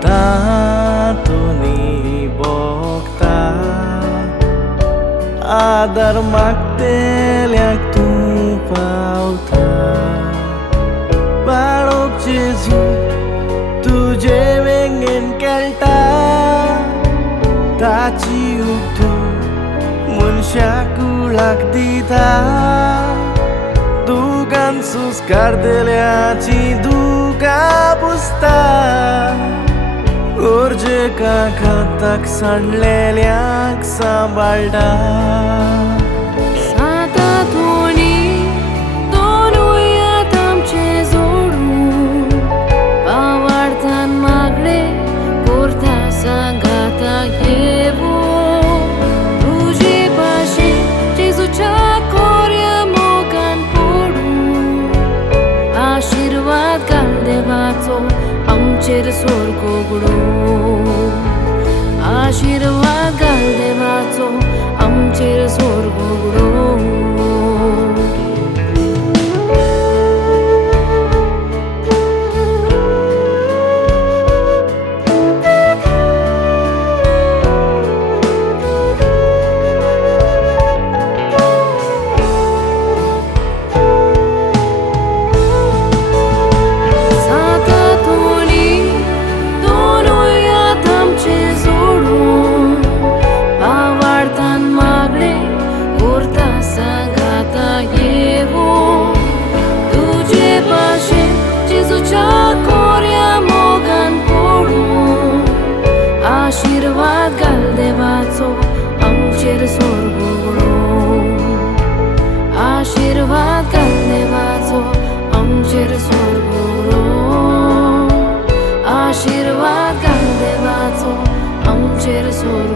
हातातूनी बघता आदर मागतेल्याक तूं पावता बाळोक जेजू तुजे वेंगेन खेळटा ताची उर्तू मनशाक कुळाक दिता दुगान सुस्कार दिल्याची दुगा पुसता गरजेका खाताक सांडलेल्यांक सांबाळटा आमचेर स्वर्ग उगडो आशीर्वाद घाल देवाचो आमचेर स्वर्ग उगडो आशीर्वाद घाल देवाचो आमचेर स्वर्ग उगडो आशीर्वाद घाल देवाचो आमचेर स्वर्ग उगडो आशीर्वाद घाल देवाचो आमचेर स्वर्ग